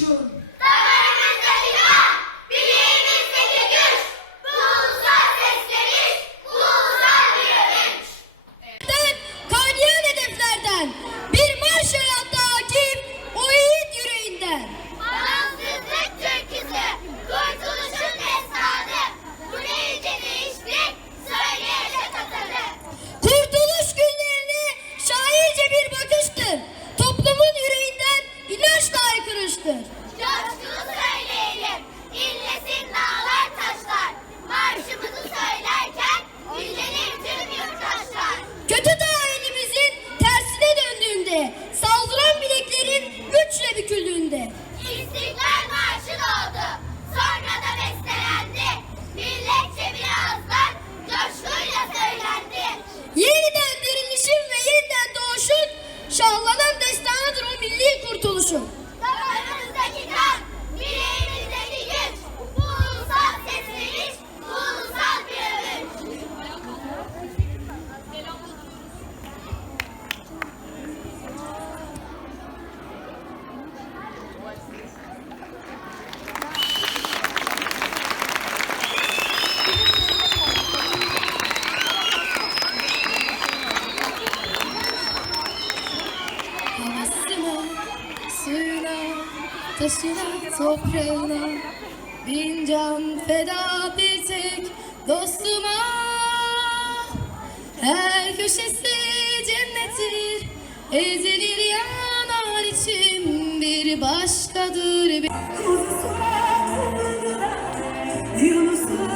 milli aykırıştır. Coşkulu söyleyelim, inlesin dağlar taşlar. Marşımızı söylerken yücelir tüm yurttaşlar. Kötü elimizin tersine döndüğünde, saldıran bileklerin güçle büküldüğünde. İstiklal Marşı doğdu, sonra da bestelendi. Milletçe birazdan coşkuyla söylendi. Yeniden dirilişin ve yeniden doğuşun, şahlanan destanıdır o milli kurtuluşun. Taşına, toprağına Bin can feda bir tek dostuma. Her köşesi cennettir Ezilir yanar içim bir başkadır. Yunus'un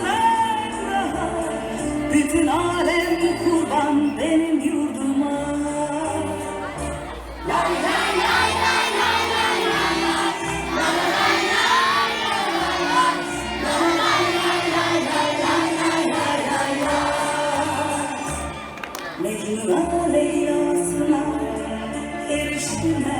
Bütün alem kurban benim Christmas.